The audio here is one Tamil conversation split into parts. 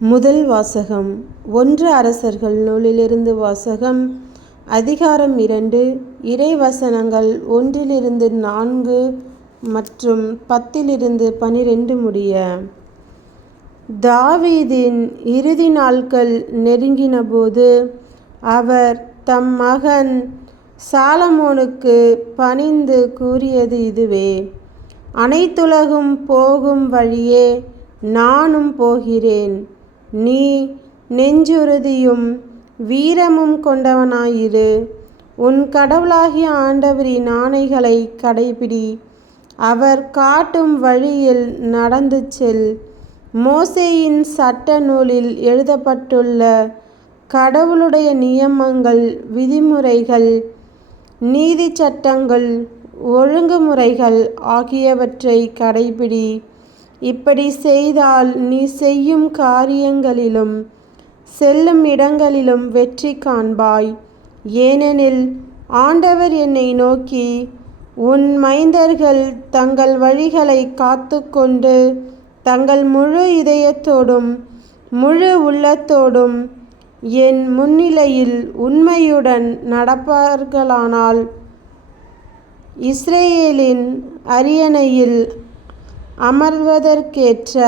முதல் வாசகம். 1 அரசர்கள் நூலிலிருந்து வாசகம். அதிகாரம் 2. இறைவசனங்கள் 1-4 மற்றும் 10-12 முடிய. தாவீதின் இறுதி நாட்கள் நெருங்கினபோது அவர் தம் மகன் சாலமோனுக்கு பணிந்து கூறியது இதுவே: அனைத்துலகும் போகும் வழியே நானும் போகிறேன். நீ நெஞ்சுறுதியும் வீரமும் கொண்டவனாயிரு. உன் கடவுளாகிய ஆண்டவரின் ஆணைகளை கடைப்பிடி. அவர் காட்டும் வழியில் நடந்து செல். மோசேயின் சட்ட நூலில் எழுதப்பட்டுள்ள கடவுளுடைய நியமங்கள், விதிமுறைகள், நீதி சட்டங்கள், ஒழுங்குமுறைகள் ஆகியவற்றை கடைப்பிடி. இப்படி செய்தால் நீ செய்யும் காரியங்களிலும் செல்லும் இடங்களிலும் வெற்றி காண்பாய். ஏனெனில் ஆண்டவர் என்னை நோக்கி, உன் மைந்தர்கள் தங்கள் வழிகளை காத்துக்கொண்டு தங்கள் முழு இதயத்தோடும் முழு உள்ளத்தோடும் என் முன்னிலையில் உண்மையுடன் நடப்பார்களானால், இஸ்ரேலின் அரியணையில் அமர்வதற்கேற்ற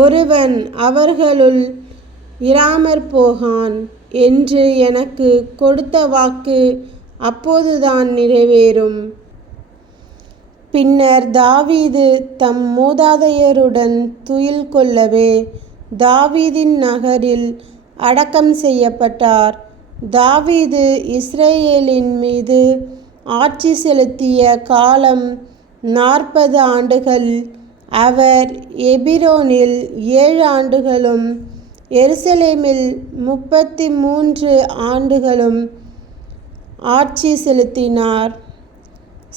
ஒருவன் அவர்களுள் இராமற்போகான் என்று எனக்கு கொடுத்த வாக்கு அப்போதுதான் நிறைவேறும். பின்னர் தாவீது தம் மூதாதையருடன் துயில் கொள்ளவே தாவீதின் நகரில் அடக்கம் செய்யப்பட்டார். தாவீது இஸ்ரேலின் மீது ஆட்சி செலுத்திய காலம் 40 ஆண்டுகள். அவர் எபிரோனில் 7 ஆண்டுகளும் எருசலேமில் 33 ஆண்டுகளும் ஆட்சி செலுத்தினார்.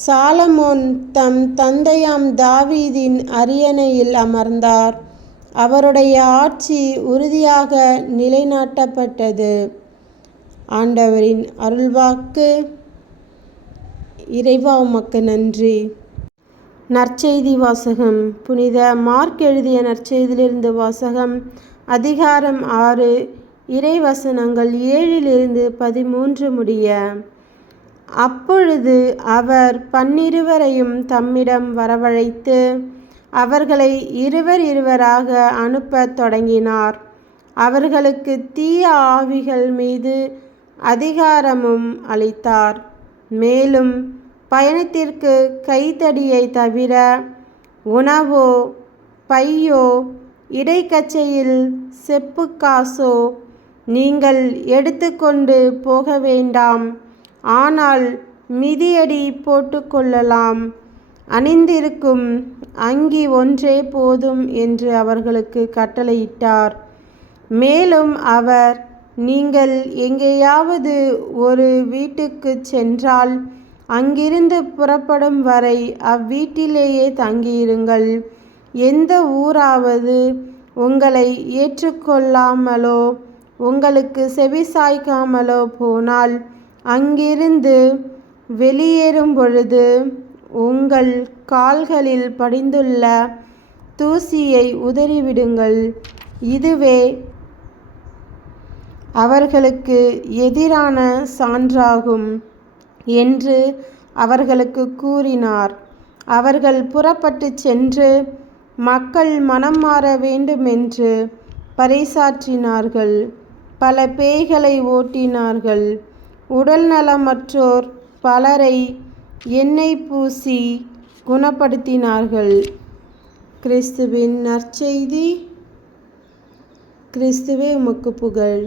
சாலமோன் தம் தந்தையாம் தாவீதின் அரியணையில் அமர்ந்தார். அவருடைய ஆட்சி உறுதியாக நிலைநாட்டப்பட்டது. ஆண்டவரின் அருள்வாக்கு. இறைவா, உமக்கு நன்றி. நற்செய்தி வாசகம். புனித மார்க் எழுதிய நற்செய்தியிலிருந்து வாசகம். அதிகாரம் 6. இறைவசனங்கள் 7-13 முடிய. அப்பொழுது அவர் 12 தம்மிடம் வரவழைத்து அவர்களை இருவராக அனுப்பத் தொடங்கினார். அவர்களுக்கு தீய ஆவிகள் மீது அதிகாரமும் அளித்தார். மேலும் பயணத்திற்கு கைத்தடியை தவிர உணவோ பையோ இடைக்கச்சையில் செப்புக்காசோ நீங்கள் எடுத்துக்கொண்டு போக வேண்டாம். ஆனால் மிதியடி போட்டுக்கொள்ளலாம். அணிந்திருக்கும் அங்கி ஒன்றே போதும் என்று அவர்களுக்கு கட்டளையிட்டார். மேலும் அவர், நீங்கள் எங்கேயாவது ஒரு வீட்டுக்குச் சென்றால் அங்கிருந்து புறப்படும் வரை அவ்வீட்டிலேயே தங்கியிருங்கள். எந்த ஊராவது உங்களை ஏற்றுக்கொள்ளாமலோ உங்களுக்கு செவிசாய்க்காமலோ போனால் அங்கிருந்து வெளியேறும் பொழுது உங்கள் கால்களில் படிந்துள்ள தூசியை உதறிவிடுங்கள். இதுவே அவர்களுக்கு எதிரான சான்றாகும் என்று அவர்களுக்கு கூறினார். அவர்கள் புறப்பட்டு சென்று மக்கள் மனம் மாற வேண்டுமென்று பறைசாற்றினார்கள். பல பேய்களை ஓட்டினார்கள். உடல் நலமற்றோர் பலரை எண்ணெய் பூசி குணப்படுத்தினார்கள். கிறிஸ்துவின் நற்செய்தி. கிறிஸ்துவே, உமக்கு புகழ்.